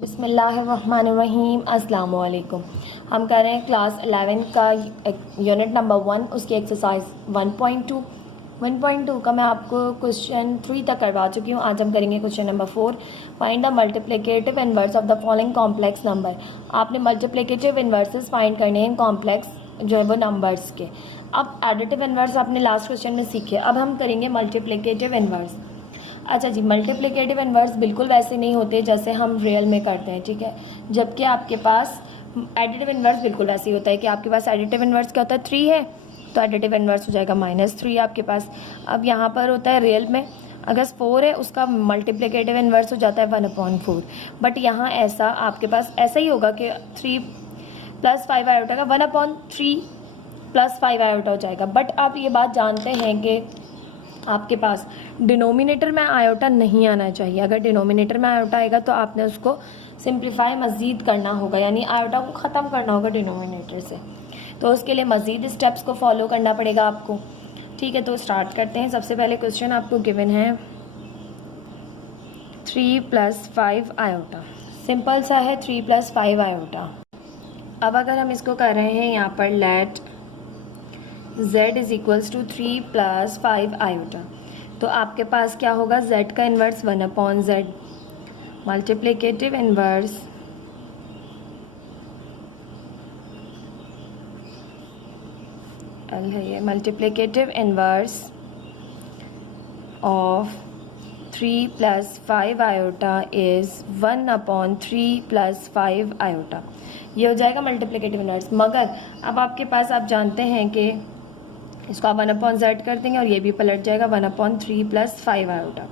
बिस्मिल्लाहिर्रहमानिर्रहीम अस्सलाम वालेकुम। हम कर रहे हैं क्लास 11 का यूनिट नंबर 1 उसकी एक्सरसाइज 1.2 का मैं आपको क्वेश्चन 3 तक करवा चुकी हूँ। आज हम करेंगे question number 4, find the multiplicative inverse of the following complex number. आपने मल्टीप्लिकेटिव इनवर्सेस फाइंड करने हैं कॉम्प्लेक्स जो है वो नंबर्स के। अब एडिटिव इनवर्स आपने लास्ट क्वेश्चन में सीखे, अब हम करेंगे मल्टीप्लिकेटिव इनवर्स। अच्छा जी, मल्टीप्लिकेटिव इनवर्स बिल्कुल वैसे नहीं होते जैसे हम रियल में करते हैं, ठीक है। जबकि आपके पास एडिटिव इनवर्स बिल्कुल वैसे ही होता है कि आपके पास एडिटिव इनवर्स क्या होता है, 3 है तो एडिटिव इनवर्स हो जाएगा -3 आपके पास। अब यहाँ पर होता है रियल में अगर 4 है उसका मल्टीप्लिकेटिव इनवर्स हो जाता है 1/4। बट यहाँ ऐसा आपके पास ऐसा ही होगा कि 3 + 5 आयोटा का 1/3 + 5 आयोटा हो जाएगा। बट आप ये बात जानते हैं कि आपके पास डिनोमिनेटर में आयोटा नहीं आना चाहिए। अगर डिनोमिनेटर में आयोटा आएगा तो आपने उसको सिंप्लीफाई मज़ीद करना होगा, यानी आयोटा को ख़त्म करना होगा डिनोमिनेटर से। तो उसके लिए मज़ीद स्टेप्स को फॉलो करना पड़ेगा आपको, ठीक है। तो स्टार्ट करते हैं। सबसे पहले क्वेश्चन आपको गिवन है 3 + 5 आयोटा। सिंपल सा है, 3 + 5 आयोटा। अब अगर हम इसको कर रहे हैं यहाँ पर लेट z = 3 + 5 आयोटा, तो आपके पास क्या होगा, z का inverse 1/z multiplicative inverse l है ये, multiplicative inverse of 3 + 5 iota is 1/3 + 5 iota. ये हो जाएगा मल्टीप्लिकेटिव इन्वर्स। मगर अब आपके पास आप जानते हैं कि इसको आप 1/z कर देंगे और ये भी पलट जाएगा 1/3 + 5 आयोटा,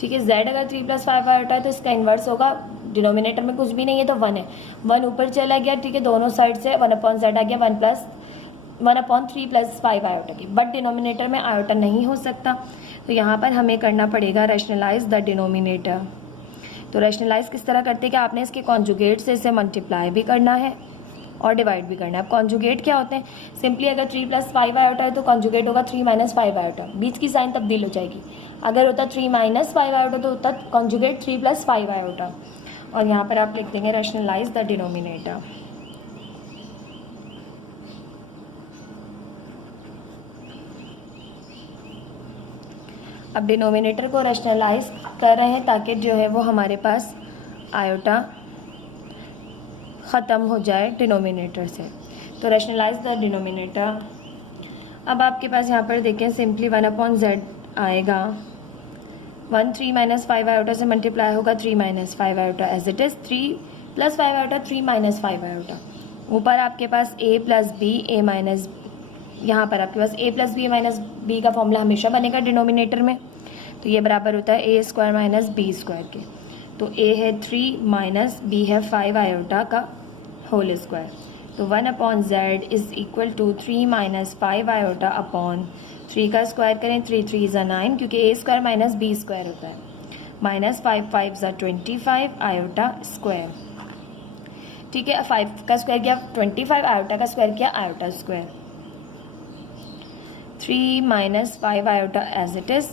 ठीक है। z अगर 3 + 5 आयोटा है तो इसका इन्वर्स होगा, डिनोमिनेटर में कुछ भी नहीं है तो 1 है, 1 ऊपर चला गया, ठीक है। दोनों साइड से 1/z आ गया, 1/3 + 5 आयोटा की। बट डिनोमिनेटर में आयोटा नहीं हो सकता, तो यहाँ पर हमें करना पड़ेगा रैशनलाइज द डिनोमिनेटर। तो रैशनलाइज किस तरह करते हैं कि आपने इसके कॉन्जुगेट से इसे मल्टीप्लाई भी करना है और डिवाइड भी करना है। अब कॉन्जुगेट क्या होते हैं, सिंपली अगर 3 + 5 आयोटा है तो कॉन्जुगेट होगा 3 - 5 आयोटा, बीच की साइन तब्दील हो जाएगी। अगर होता 3 - 5 आयोटा तो होता कॉन्जुगेट 3 + 5 आयोटा। और यहाँ पर आप लिख देंगे रैशनलाइज द डिनोमिनेटर। अब डिनोमिनेटर को रैशनलाइज कर रहे हैं ताकि जो है वो हमारे पास आयोटा ख़त्म हो जाए डिनोमिनेटर से। तो रैशनलाइज द डिनोमिनेटर। अब आपके पास यहाँ पर देखें सिंपली 1/z आएगा, 1 3 - 5 आयोटा से मल्टीप्लाई होगा 3 - 5 iota as it is, 3 + 5 iota 3 - 5 iota. ऊपर आपके पास a + b a माइनस, यहाँ पर आपके पास a + b - b का फॉर्मूला हमेशा बनेगा डिनोमिनेटर में, तो ये बराबर होता है a² - b² के। तो a है 3 - b है 5 आयोटा का होल स्क्वायर। तो 1/z = 3 - 5 आयोटा अपॉन 3 का स्क्वायर करें, 3 3 = 9 क्योंकि a² - b² होता है, -5 5 = 25 आयोटा स्क्वायर, ठीक है। 5 का स्क्वायर किया 25, आयोटा का स्क्वायर किया iota square. 3 - 5 iota as it is,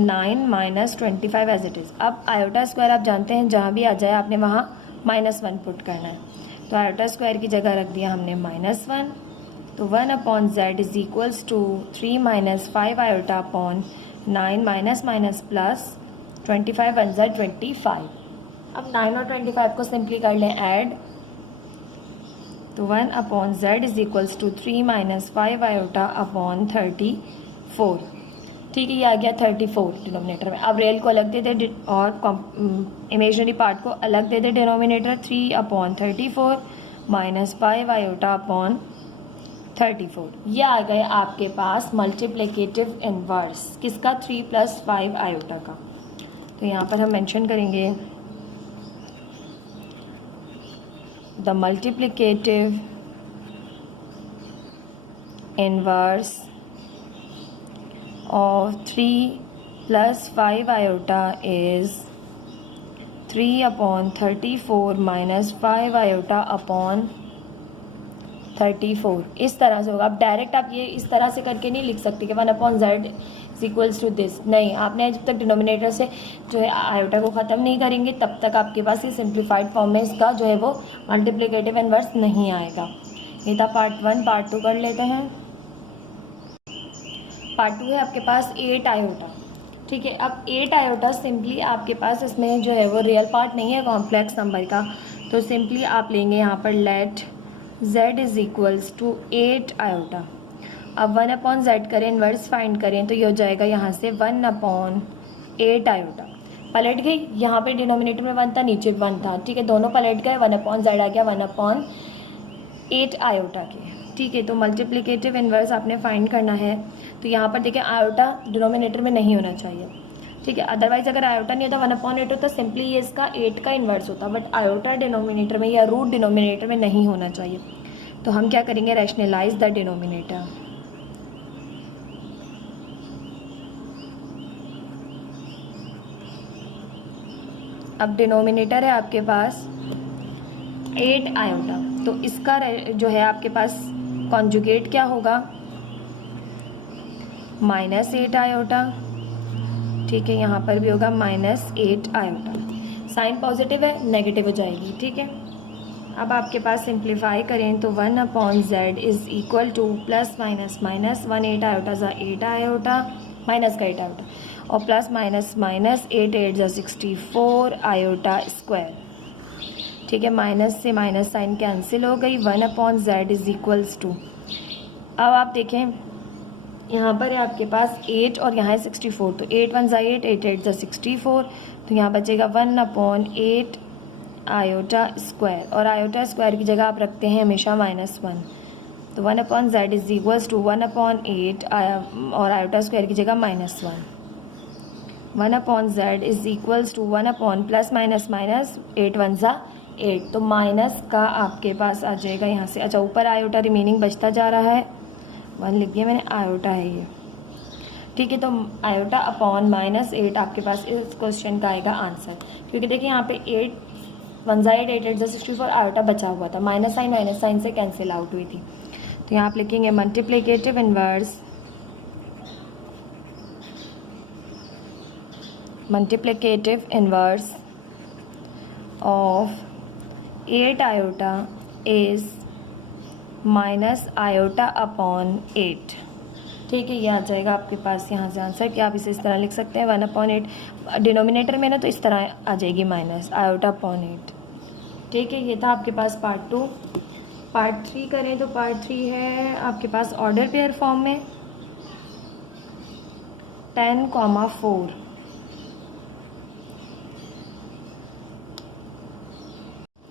9 - 25 as it is. अब आयोटा स्क्वायर आप जानते हैं जहाँ भी आ जाए आपने वहाँ -1 पुट करना है, तो आयोटा स्क्वायर की जगह रख दिया हमने -1। तो 1/z = 3 - 5 आयोटा अपॉन 9 - प्लस 25 1 ज़ा 25। अब 9 और 25 को सिंपली कर लें ऐड, तो 1/z = 3 - 5 आयोटा अपॉन 34, ठीक है। ये आ गया 34 डिनोमिनेटर में। अब रियल को अलग दे दे और इमेजनरी पार्ट को अलग दे दे डिनोमिनेटर, 3/34 - 5 आयोटा अपॉन 34। ये आ गए आपके पास मल्टीप्लिकेटिव इनवर्स किसका, 3 + 5 आयोटा का। तो यहाँ पर हम मेंशन करेंगे the multiplicative inverse of 3 + 5 iota is 3/34 - 5 iota upon 34 इस तरह से होगा। अब डायरेक्ट आप ये इस तरह से करके नहीं लिख सकते कि 1/z is equals to this, नहीं, आपने जब तक डिनोमिनेटर से जो है आयोटा को ख़त्म नहीं करेंगे तब तक आपके पास ये सिंप्लीफाइड फॉर्म में इसका जो है वो मल्टीप्लिकेटिव इनवर्स नहीं आएगा। ये था पार्ट 1। पार्ट 2 कर लेते हैं। पार्ट 2 है आपके पास 8 आयोटा। ठीक है, अब 8 आयोटा सिंपली आपके पास इसमें जो है वो रियल पार्ट नहीं है कॉम्प्लेक्स नंबर का, तो सिंपली आप लेंगे यहाँ पर let z is equals to 8 iota. अब 1/z करें, इन्वर्स फाइंड करें तो ये हो जाएगा यहाँ से 1/8 आयोटा। पलट गई, यहाँ पे डिनोमिनेटर में 1 था, नीचे 1 था। ठीक है, दोनों पलट गए, 1/z आ गया 1/8 आयोटा के। ठीक है, तो मल्टीप्लिकेटिव इन्वर्स आपने फाइंड करना है। तो यहाँ पर देखिए आयोटा डिनोमिनेटर में नहीं होना चाहिए। ठीक है, अदरवाइज अगर आयोटा नहीं होता 1/8 होता, सिंपली ये इसका 8 का इन्वर्स होता, बट आयोटा डिनोमिनेटर में या रूट डिनोमिनेटर में नहीं होना चाहिए। तो हम क्या करेंगे, रैशनलाइज द डिनोमिनेटर। अब डिनोमिनेटर है आपके पास 8 आयोटा, तो इसका जो है आपके पास कॉन्जुगेट क्या होगा, -8 आयोटा। ठीक है, यहाँ पर भी होगा -8 आयोटा। साइन पॉजिटिव है, नेगेटिव हो जाएगी। ठीक है, अब आपके पास सिंप्लीफाई करें तो 1/z is equal two plus minus minus 1/8 iota ज़ा 8 आयोटा, माइनस का 8 आयोटा, और प्लस माइनस माइनस 8/8 ज़ा 64 आयोटा स्क्वायर। ठीक है, माइनस से माइनस साइन कैंसिल हो गई। 1/z इज इक्वल्स टू, अब आप देखें यहाँ पर है आपके पास 8 और यहाँ है 64, तो 8 1 ज़ा 8, 8 ज़ा 64, तो यहाँ बचेगा 1/8 आयोटा स्क्वायर, और आयोटा स्क्वायर की जगह आप रखते हैं हमेशा -1, तो 1/z इज इक्वल्स टू 1/8 और आयोटा स्क्वायर की जगह -1। 1/z is equals to 1 plus minus minus 8 1 ज़ा 8, तो माइनस का आपके पास आ जाएगा यहाँ से। अच्छा, ऊपर आयोटा रिमेनिंग बचता जा रहा है, 1 लिख दिया मैंने, आयोटा है ये। ठीक है, तो आयोटा अपॉन -8 आपके पास इस क्वेश्चन का आएगा आंसर, क्योंकि देखिए यहाँ पे 8 1 ज़ा 8, 8 ज़ा 64 आयोटा बचा हुआ था, माइनस साइन से कैंसिल आउट हुई थी। तो यहाँ आप लिखेंगे multiplicative inverse of 8 iota is minus iota upon 8। ठीक है, ये आ जाएगा आपके पास यहाँ से आंसर, कि आप इसे इस तरह लिख सकते हैं 1/8 डिनोमिनेटर में ना, तो इस तरह आ जाएगी माइनस आयोटा अपॉन 8। ठीक है, ये था आपके पास पार्ट 2। पार्ट 3 करें तो पार्ट 3 है आपके पास ऑर्डर पेयर फॉर्म में 10,4।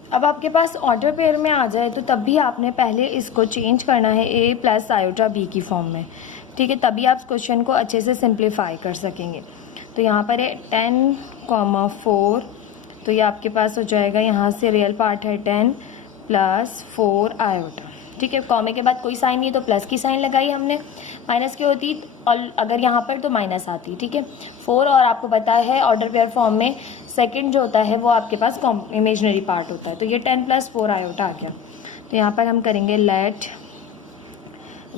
अब आपके पास ऑर्डर पेयर में आ जाए तो तब भी आपने पहले इसको चेंज करना है a प्लस आयोटा b की फॉर्म में। ठीक है, तभी आप क्वेश्चन को अच्छे से सिंप्लीफाई कर सकेंगे। तो यहाँ पर है 10,4, तो ये आपके पास हो जाएगा, यहाँ से रियल पार्ट है 10 प्लस 4 आयोटा। ठीक है, कॉमे के बाद कोई साइन नहीं, तो प्लस की साइन लगाई हमने, माइनस की होती और अगर यहाँ पर तो माइनस आती। ठीक है, 4, और आपको पता है ऑर्डर पेयर फॉर्म में सेकंड जो होता है वो आपके पास इमेजनरी पार्ट होता है, तो ये 10 प्लस 4 आयोटा आ गया। तो यहाँ पर हम करेंगे let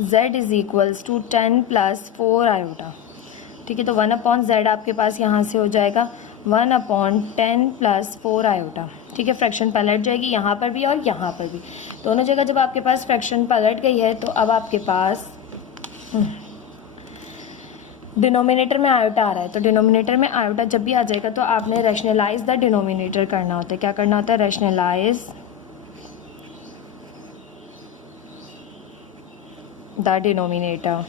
z is equals to 10 plus 4 iota. ठीक है, तो 1/z आपके पास यहाँ से हो जाएगा 1/10 प्लस 4 आयोटा। ठीक है, फ्रैक्शन पलट जाएगी यहाँ पर भी और यहाँ पर भी, दोनों जगह जब आपके पास फ्रैक्शन पलट गई है तो अब आपके पास डिनोमिनेटर में आयोटा आ रहा है। तो डिनोमिनेटर में आयोटा जब भी आ जाएगा तो आपने रैशनलाइज द डिनोमिनेटर करना होता है। क्या करना होता है, रैशनलाइज द डिनोमिनेटर।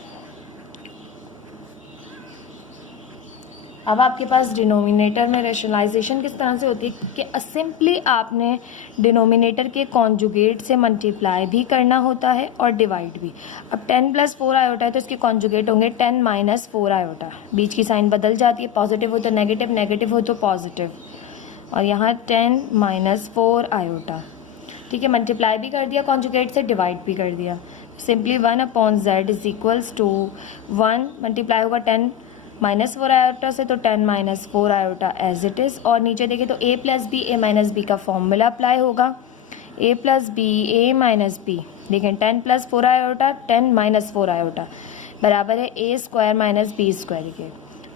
अब आपके पास डिनोमिनेटर में रैशनलाइजेशन किस तरह से होती है कि सिंपली आपने डिनोमिनेटर के कॉन्जुगेट से मल्टीप्लाई भी करना होता है और डिवाइड भी। अब 10 प्लस 4 आयोटा है तो इसके कॉन्जुगेट होंगे 10 माइनस 4 आयोटा, बीच की साइन बदल जाती है, पॉजिटिव हो तो नेगेटिव, नेगेटिव हो तो पॉजिटिव, और यहाँ 10 माइनस 4 आयोटा। ठीक है, मल्टीप्लाई भी कर दिया कॉन्जुगेट से, डिवाइड भी कर दिया। Simply 1/z is equals to 1 multiply होगा 10 माइनस 4 आयोटा से, तो 10 minus 4 iota as it is, और नीचे देखिए तो a plus B, a minus B का फॉर्मूला अप्लाई होगा, a plus B, a minus B, देखें 10 प्लस 4 आयोटा 10 माइनस 4 आयोटा बराबर है A square minus B square के,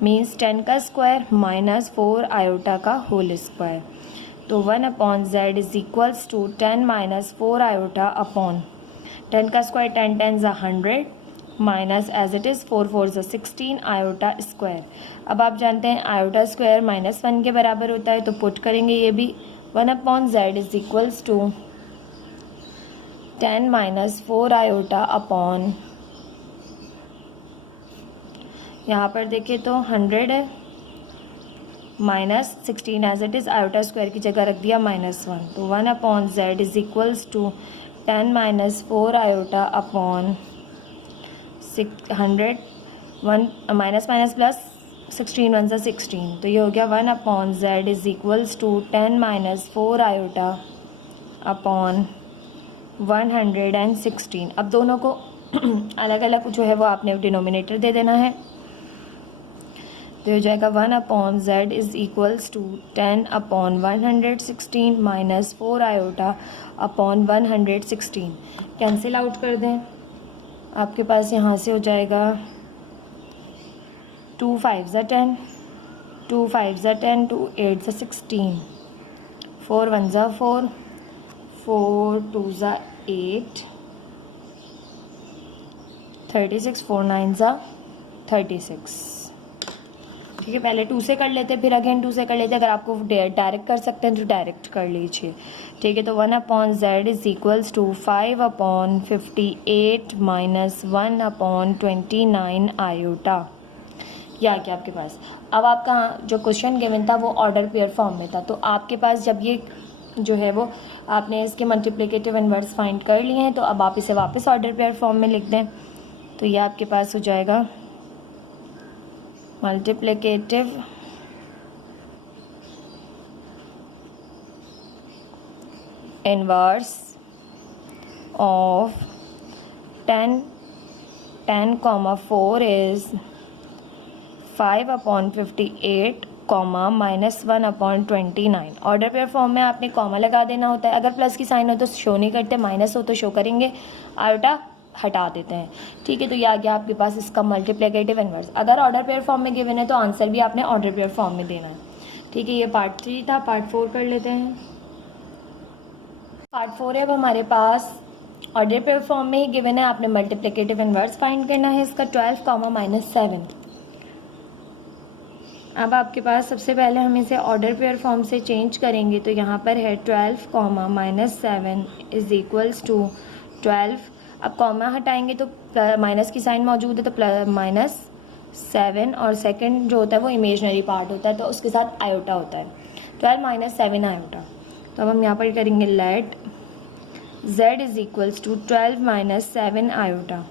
मीन्स 10 का स्क्वायर माइनस 4 आयोटा का होल स्क्वायर। तो 1/z is equals to 10 minus 4 iota upon 10 का स्क्वायर 10 10 ज़ा 100 माइनस एज इट इज़ 4 4 ज़ा 16 आयोटा स्क्वायर। अब आप जानते हैं आयोटा स्क्वायर -1 के बराबर होता है, तो पुट करेंगे ये भी 1/z is equals to 10 minus 4 iota upon, यहाँ पर देखिए तो 100 है minus 16 as it is iota square की जगह रख दिया -1, तो 1/z is equals to 10 minus 4 iota upon 100 1 minus minus plus 16 1 सा 16, तो ये हो गया 1/z is equals to 10 minus 4 iota upon 116। अब दोनों को अलग अलग जो है वो आपने डिनोमिनेटर दे देना है, तो हो जाएगा 1/z is equals to 10 upon 116 minus 4 iota upon 116। Cancel out कर दें, आपके पास यहाँ से हो जाएगा 2 5 ज़ा 10 2 5 ज़ा 10 2 8 ज़ा 16 4 1 ज़ा 4 4 2 ज़ा 8 36 4 9 ज़ा 36। ठीक है, पहले 2 से कर लेते फिर अगेन 2 से कर लेते, अगर आपको डायरेक्ट कर सकते हैं तो डायरेक्ट कर लीजिए। ठीक है, तो 1/z is equals to 5/58 minus 1/29 iota. यह आ गया आपके पास। अब आपका जो क्वेश्चन गिवन था वो ऑर्डर पेयर फॉर्म में था, तो आपके पास जब ये जो है वो आपने इसके मल्टीप्लिकेटिव इनवर्स फाइंड कर लिए हैं, तो अब आप इसे वापस ऑर्डर पेयर फॉर्म में लिख दें, तो ये आपके पास हो जाएगा multiplicative inverse of 10 10,4 is 5/58 -1/29। Order pair form में आपने कॉमा लगा देना होता है, अगर प्लस की साइन हो तो शो नहीं करते, माइनस हो तो शो करेंगे, आयोटा हटा देते हैं। ठीक है, तो ये आ गया आपके पास इसका मल्टीप्लिकेटिव इनवर्स। अगर ऑर्डर पेयर फॉर्म में गिवन है तो आंसर भी आपने ऑर्डर पेयर फॉर्म में देना है। ठीक है, ये पार्ट 3 था, पार्ट 4 कर लेते हैं। पार्ट 4 है अब हमारे पास ऑर्डर पेयर फॉर्म में ही गिवन है, आपने मल्टीप्लिकेटिव इनवर्स फाइंड करना है इसका 12, -7। अब आपके पास सबसे पहले हम इसे ऑर्डर पेयर फॉर्म से चेंज करेंगे, तो यहाँ पर है 12, -7 इज इक्वल्स टू 12। अब कॉमा हटाएंगे तो माइनस की साइन मौजूद है, तो -7 और सेकंड जो होता है वो इमेजनरी पार्ट होता है, तो उसके साथ आयोटा होता है, 12 - 7 आयोटा। तो अब हम यहाँ पर करेंगे let z is equals to 12 - 7 iota.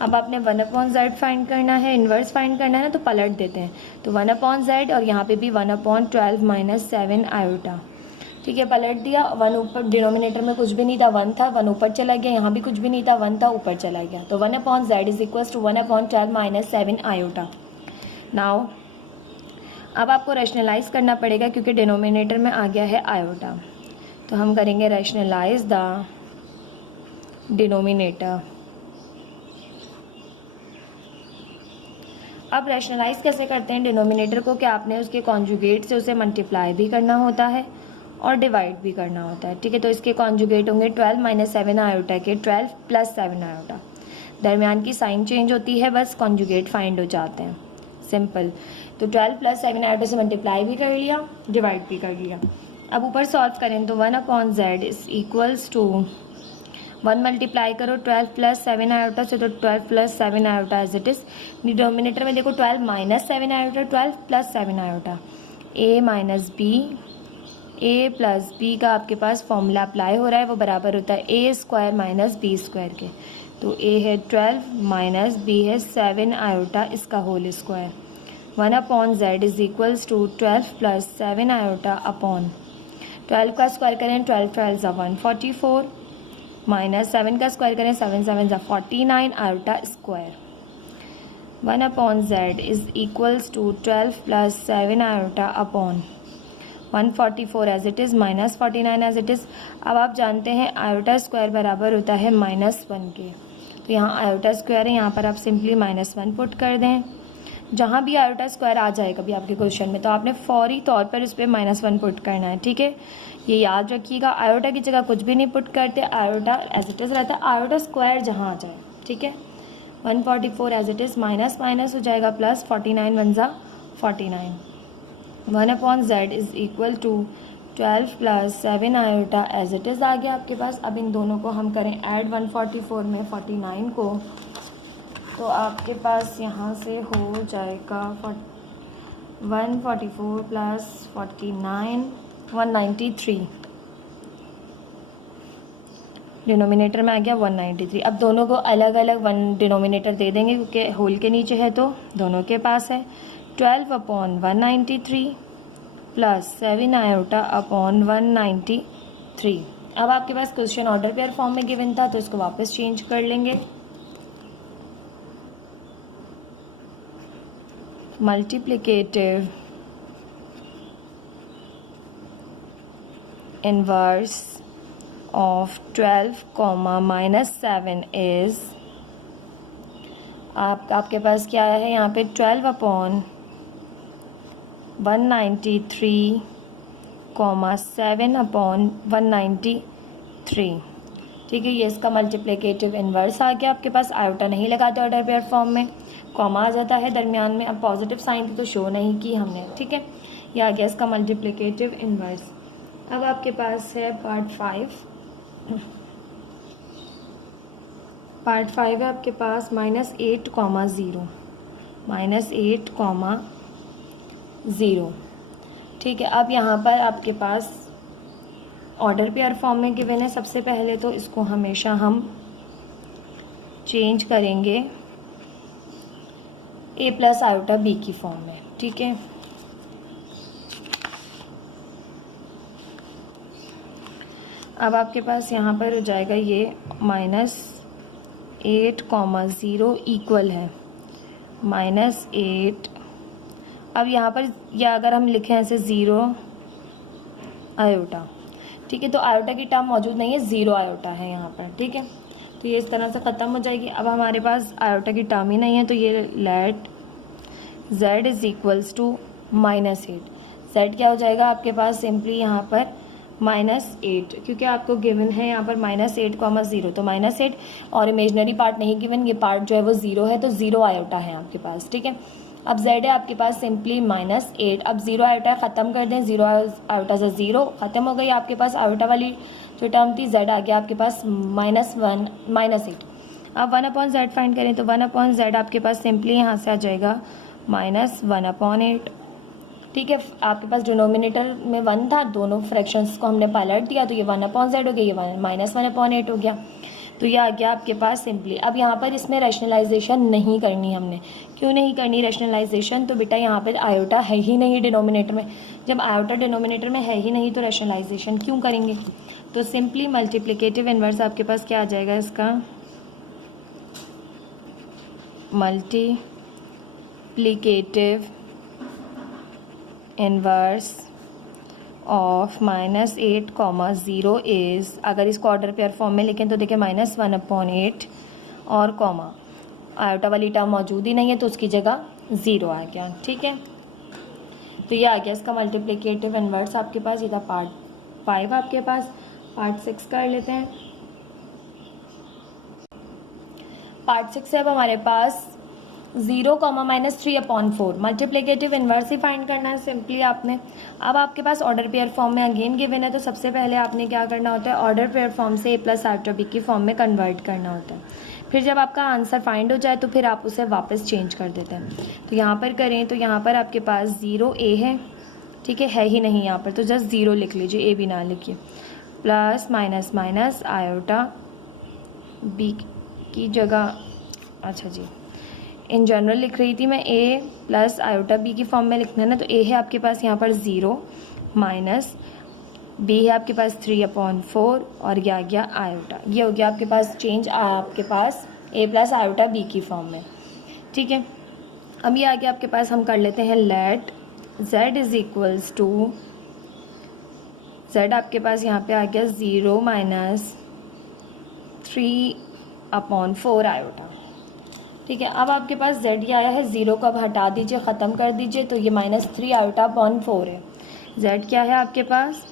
अब आपने 1/z फाइंड करना है, इन्वर्स फाइंड करना है ना, तो पलट देते हैं, तो 1/z और यहाँ पे भी 1/12 - 7 आयोटा। ठीक है, पलट दिया, 1 ऊपर डिनोमिनेटर में कुछ भी नहीं था, 1 था, 1 ऊपर चला गया, यहाँ भी कुछ भी नहीं था, 1 था, ऊपर चला गया, तो 1/z is equals to 1/12 - 7 iota. Now अब आपको रैशनलाइज करना पड़ेगा क्योंकि डिनोमिनेटर में आ गया है आयोटा, तो हम करेंगे रैशनलाइज द डिनोमिनेटर। अब रैशनलाइज कैसे करते हैं डिनोमिनेटर को, कि आपने उसके कॉन्जुगेट से उसे मल्टीप्लाई भी करना होता है और डिवाइड भी करना होता है। ठीक है, तो इसके कॉन्जुगेट होंगे 12 - 7 आयोटा के 12 + 7 आयोटा, दरमियान की साइन चेंज होती है, बस कॉन्जुगेट फाइंड हो जाते हैं, सिंपल। तो 12 + 7 आयोटा से मल्टीप्लाई भी कर लिया, डिवाइड भी कर लिया। अब ऊपर सॉल्व करें तो 1/z is equals to 1 multiply करो 12 + 7 आयोटा से, तो 12 + 7 iota as it is. Denominator में देखो 12 - 7 iota 12 + 7 iota, a - b, a + b का आपके पास फॉर्मूला अप्लाई हो रहा है, वो बराबर होता है a² - b² के, तो a है 12 - b है 7 आयोटा, इसका whole square. 1/z is equals to 12 + 7 iota upon 12 का स्क्वायर करें 12 12 = 144 माइनस 7 का स्क्वायर करें 7 7 = 49 iota square. 1/z is equals to 12 + 7 iota upon 144 as it is minus 49 as it is. अब आप जानते हैं आयोटा स्क्वायर बराबर होता है -1 के, तो यहाँ आयोटा स्क्वायर है, यहाँ पर आप सिंपली -1 पुट कर दें। जहाँ भी आयोटा स्क्वायर आ जाए कभी आपके क्वेश्चन में तो आपने फौरी तौर पर इस पर -1 पुट करना है, ठीक है। ये याद रखिएगा, आयोटा की जगह कुछ भी नहीं पुट करते, आयोटा एज इट इज़ रहता है, आयोटा स्क्वायर जहाँ आ जाए, ठीक है। 144 as it is minus minus हो जाएगा प्लस 49 1 ज़ा 49, 1/z is equal to 12 plus 7 iota as it is आ गया आपके पास। अब इन दोनों को हम करें ऐड 144 में 49 को, तो आपके पास यहाँ से हो जाएगा 144 प्लस 49 193, डिनोमिनेटर में आ गया 193। अब दोनों को अलग अलग डिनोमिनेटर दे देंगे क्योंकि होल के नीचे है तो दोनों के पास है। 12/193 प्लस 7 आयोटा अपॉन 193। अब आपके पास क्वेश्चन ऑर्डर पेयर फॉर्म में गिवन था तो इसको वापस चेंज कर लेंगे। मल्टीप्लिकेटिव इनवर्स ऑफ 12 -7 इज, आपके पास क्या है यहाँ पे 12/193 7/193, ठीक है। ये इसका मल्टीप्लिकेटिव इन्वर्स आ गया आपके पास। आयोटा नहीं लगाते ऑर्डर पेयर फॉर्म में, कॉमा आ जाता है दरमियान में। अब पॉजिटिव साइन थी तो शो नहीं की हमने, ठीक है। ये आ गया इसका मल्टीप्लिकेटिव इन्वर्स। अब आपके पास है पार्ट 5 है आपके पास -8, 0 ठीक है। अब यहाँ पर आपके पास ऑर्डर पेयर फॉर्म में गिवन है। सबसे पहले तो इसको हमेशा हम चेंज करेंगे a प्लस आयोटा b की फॉर्म में, ठीक है। अब आपके पास यहाँ पर हो जाएगा ये -8, 0 इक्वल है -8। अब यहाँ पर या अगर हम लिखें ऐसे 0 आयोटा, ठीक है, तो आयोटा की टर्म मौजूद नहीं है, 0 आयोटा है यहाँ पर, ठीक है। तो ये इस तरह से ख़त्म हो जाएगी। अब हमारे पास आयोटा की टर्म ही नहीं है तो ये let z is equals to -8। z क्या हो जाएगा आपके पास सिंपली यहाँ पर -8, क्योंकि आपको गिवन है यहाँ पर -8, 0, तो -8 और इमेजनरी पार्ट नहीं गिवन, ये पार्ट जो है वो 0 है तो 0 आयोटा है आपके पास, ठीक है। अब z है आपके पास सिंपली -8। अब 0 आयोटा ख़त्म कर दें, 0 आयोटा से 0 ख़त्म हो गई आपके पास आयोटा वाली जो टर्म थी। z आ गया आपके पास -1 -8। अब 1/z फाइंड करें तो 1/z आपके पास सिंपली यहाँ से आ जाएगा -1/8, ठीक है। आपके पास डिनोमिनेटर में 1 था, दोनों फ्रैक्शंस को हमने पलट दिया तो ये 1/z हो गया, ये -1/8 हो गया, तो ये आ गया आपके पास सिंपली। अब यहाँ पर इसमें रैशनलाइजेशन नहीं करनी हमने। क्यों नहीं करनी रैशनलाइजेशन? तो बेटा यहाँ पर आयोटा है ही नहीं डिनोमिनेटर में। जब आयोटा डिनोमिनेटर में है ही नहीं तो रैशनलाइजेशन क्यों करेंगे? तो सिंपली मल्टीप्लिकेटिव इन्वर्स आपके पास क्या आ जाएगा इसका, मल्टीप्लिकेटिव इन्वर्स ऑफ -8, 0 इज़, अगर इसको ऑर्डर पेयर फॉर्म में लिखें तो देखिए -1/8 और कॉमा आयोटा वाली टर्म मौजूद ही नहीं है तो उसकी जगह 0 आ गया, ठीक है। तो ये आ गया इसका मल्टीप्लिकेटिव इन्वर्स आपके पास। ये था पार्ट 5 आपके पास। पार्ट 6 कर लेते हैं। पार्ट 6 है अब हमारे पास 0, -3/4 मल्टीप्लिकेटिव इन्वर्स ही फाइंड करना है सिंपली आपने। अब आपके पास ऑर्डर पेयर फॉर्म में अगेन गिवन है तो सबसे पहले आपने क्या करना होता है, ऑर्डर पेयर फॉर्म से a प्लस आयोटा b की फॉर्म में कन्वर्ट करना होता है। फिर जब आपका आंसर फाइंड हो जाए तो फिर आप उसे वापस चेंज कर देते हैं। तो यहाँ पर करें तो यहाँ पर आपके पास 0a है, ठीक है ही नहीं यहाँ पर, तो जस्ट 0 लिख लीजिए, a भी ना लिखिए, प्लस माइनस आयोटा b की जगह, अच्छा जी इन जनरल लिख रही थी मैं, a प्लस आयोटा b की फॉर्म में लिखना है ना, तो a है आपके पास यहाँ पर 0 माइनस b है आपके पास 3/4 और ये आ गया आयोटा। ये हो गया आपके पास चेंज आपके पास a प्लस आयोटा b की फॉर्म में, ठीक है। अब ये आ गया आपके पास, हम कर लेते हैं let z is equals to z आपके पास यहाँ पे आ गया 0 माइनस 3/4 आयोटा। ठीक है, अब आपके पास z ये आया है 0 को अब हटा दीजिए, ख़त्म कर दीजिए, तो ये -3 आयोटा/4 है। z क्या है आपके पास,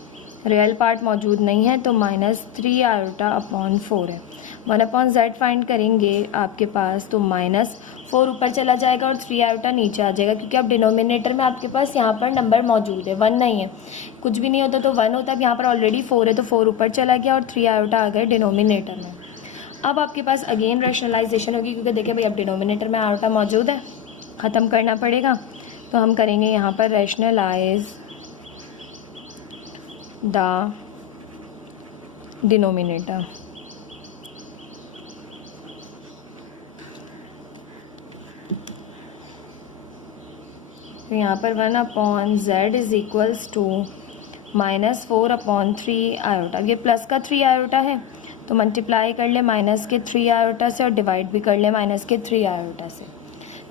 रियल पार्ट मौजूद नहीं है तो -3 आयोटा/4 है। 1/z फाइंड करेंगे आपके पास तो -4 ऊपर चला जाएगा और 3 आयोटा नीचे आ जाएगा, क्योंकि अब डिनोमिनेटर में आपके पास यहाँ पर नंबर मौजूद है, 1 नहीं है। कुछ भी नहीं होता तो 1 होता है, अब यहाँ पर ऑलरेडी 4 है तो 4 ऊपर चला गया और 3 आयोटा आ गए डिनोमिनेटर में। अब आपके पास अगेन रैशनलाइजेशन होगी, क्योंकि देखिए भाई अब डिनोमिनेटर में आयोटा मौजूद है, ख़त्म करना पड़ेगा। तो हम करेंगे यहाँ पर रैशनलाइज द डिनोमिनेटर। तो यहाँ पर 1/z is equals to -4/3 iota. ये प्लस का 3 आयोटा है तो मल्टीप्लाई कर ले माइनस के 3 आयोटा से और डिवाइड भी कर ले माइनस के 3 आयोटा से।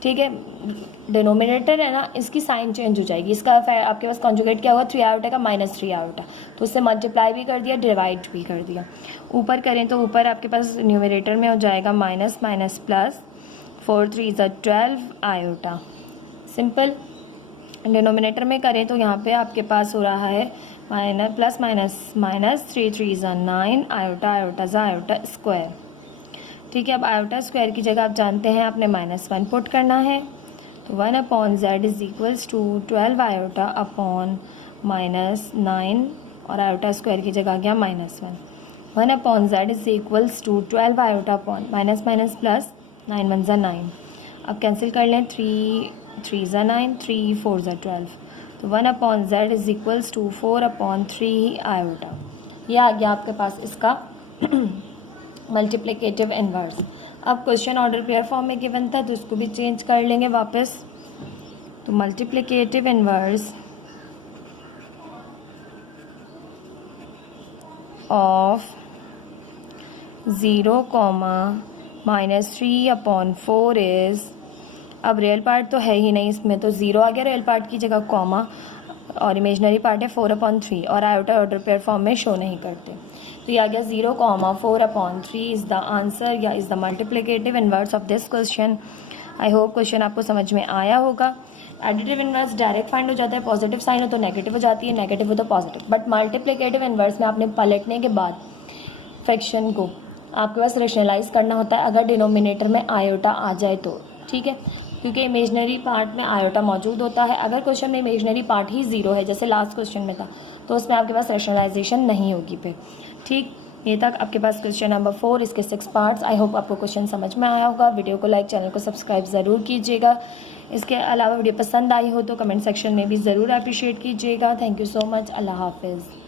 ठीक है, डिनोमिनेटर है ना, इसकी साइन चेंज हो जाएगी, इसका आपके पास कॉन्जुगेट क्या होगा 3 आयोटा का -3 आयोटा, तो उससे मल्टीप्लाई भी कर दिया, डिवाइड भी कर दिया। ऊपर करें तो ऊपर आपके पास न्यूमरेटर में हो जाएगा minus minus plus, 4 3 12 iota. Simple. Denominator में करें तो यहाँ पे आपके पास हो रहा है plus minus minus, 3 3 9 iota iota ज़ा आयोटा स्क्वायर। ठीक है, अब आयोटा स्क्वायर की जगह आप जानते हैं आपने -1 पुट करना है, तो 1/z is equals to 12 iota upon -9 और आयोटा स्क्वायर की जगह आ गया -1। 1/z is equals to 12 iota upon minus minus plus, 9 1 ज़ा 9। अब कैंसिल कर लें, 3 3 ज़ा 9, 3 4 ज़ा 12, तो 1/z is equals to 4/3 iota. यह आ गया आपके पास इसका मल्टीप्लिकेटिव इन्वर्स। अब क्वेश्चन ऑर्डर पेयर फॉर्म में गिवन था तो उसको भी चेंज कर लेंगे वापस। तो मल्टीप्लिकेटिव इन्वर्स ऑफ 0, -3/4 इज, अब रियल पार्ट तो है ही नहीं इसमें, तो 0 आ गया रियल पार्ट की जगह, कॉमा, और इमेजनरी पार्ट है 4/3 और आयोटा ऑर्डर पेयर फॉर्म में शो नहीं करते, तो ये आ गया 0, 4/3 इज़ द आंसर या is the multiplicative inverse of this question. I hope question आपको समझ में आया होगा। एडिटिव इन्वर्स डायरेक्ट फाइंड हो जाता है, पॉजिटिव साइन हो तो नेगेटिव हो जाती है, नेगेटिव हो तो पॉजिटिव, बट मल्टीप्लिकेटिव इन्वर्स में आपने पलटने के बाद फ्रैक्शन को आपके पास रेशनलाइज करना होता है अगर डिनोमिनेटर में आयोटा आ जाए तो। ठीक है, क्योंकि इमेजनरी पार्ट में आयोटा मौजूद होता है। अगर क्वेश्चन में इमेजनरी पार्ट ही 0 है, जैसे लास्ट क्वेश्चन में था, तो उसमें आपके पास रेशनलाइजेशन नहीं होगी फिर। ठीक, ये तक आपके पास क्वेश्चन नंबर 4, इसके 6 पार्ट्स। आई होप आपको क्वेश्चन समझ में आया होगा। वीडियो को लाइक, चैनल को सब्सक्राइब ज़रूर कीजिएगा। इसके अलावा वीडियो पसंद आई हो तो कमेंट सेक्शन में भी ज़रूर अप्रिशिएट कीजिएगा। Thank you so much. अल्लाह हाफिज़।